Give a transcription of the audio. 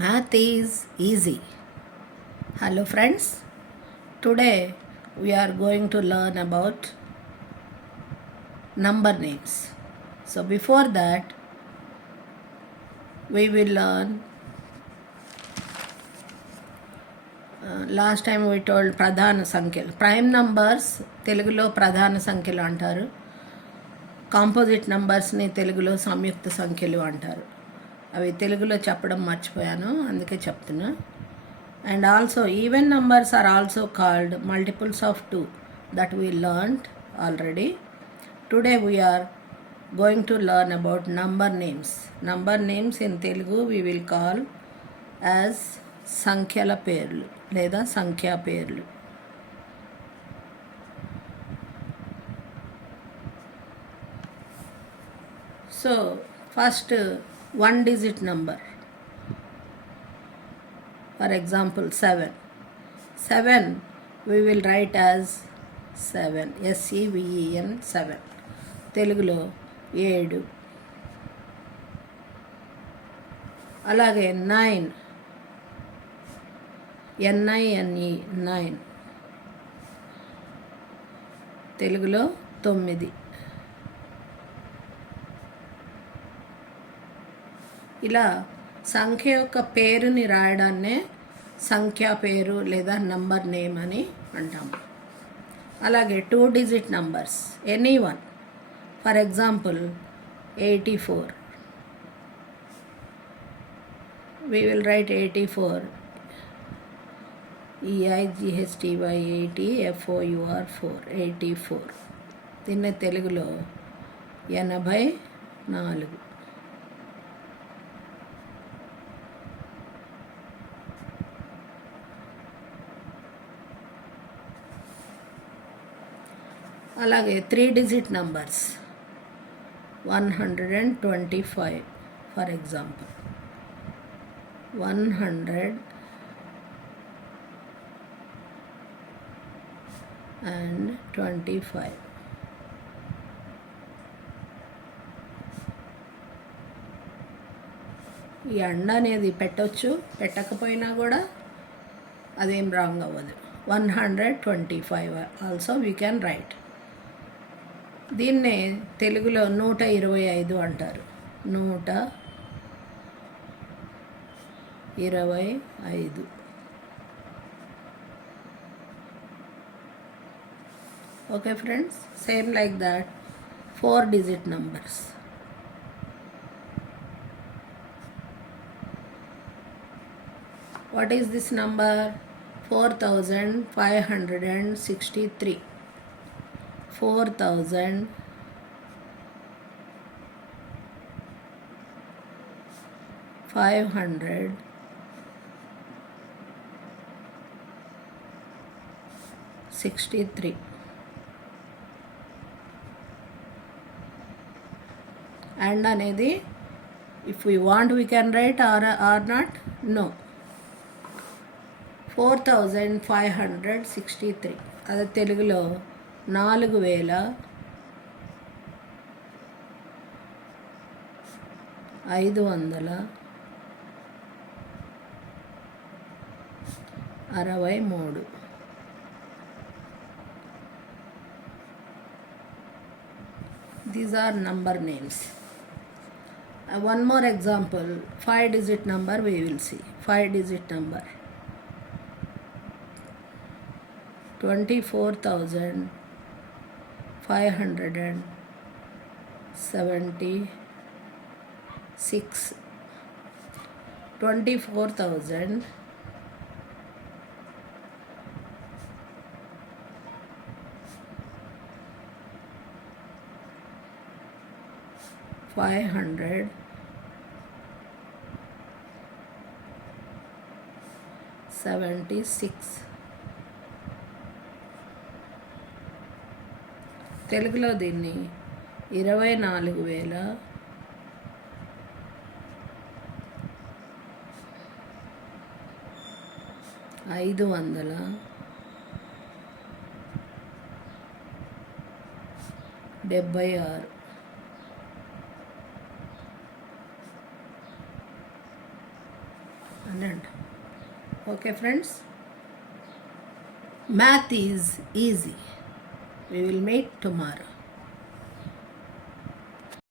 Math is easy. Hello friends. Today we are going to learn about number names. So before that we will learn last time we told ప్రధాన సంఖ్యలు prime numbers తెలుగులో ప్రధాన సంఖ్యలు అంటారు. కాంపోజిట్ నంబర్స్ని తెలుగులో సంయుక్త సంఖ్యలు అంటారు. అవి తెలుగులో చెప్పడం మర్చిపోయాను, అందుకే చెప్తున్నా. And also even numbers are also called multiples of 2 that we learned already. Today we are going to learn about number names. Number names in Telugu we will call as సంఖ్యల పేర్లు లేదా సంఖ్యా పేర్లు. So first one digit number. For example 7. 7 we will write as 7, SEVEN 7. తెలుగులో 7. అలాగే 9, NINE 9. తెలుగులో 9. ఇలా సంఖ్య యొక్క పేరుని రాయడాన్నే సంఖ్యా పేరు లేదా నంబర్ నేమ్ అని అంటాము. అలాగే 2 digit numbers any one. For example 84. we will write 84 EIGHTY 80 FOUR 4 84. దీన్ని తెలుగులో 84. అలాగే 3 digit నంబర్స్ 125. For example 125. ఈ అండ అనేది పెట్టవచ్చు, పెట్టకపోయినా కూడా అదేం రాంగ్ అవ్వదు. 125 ఆల్సో వీ క్యాన్ రైట్. దీన్నే తెలుగులో 125 అంటారు. 125. Okay friends, same like that 4 digit numbers. What is this number? 4563. 4563. And అనేది if we want we can write or not. No, 4563. అది తెలుగులో 4563. These are number names. One more example, 5 digit number we will see. 5 digit number 24,576. 24,000 576. తెలుగులో దీన్ని 24,576. అని అంటాం. Okay friends, math is easy. We will meet tomorrow.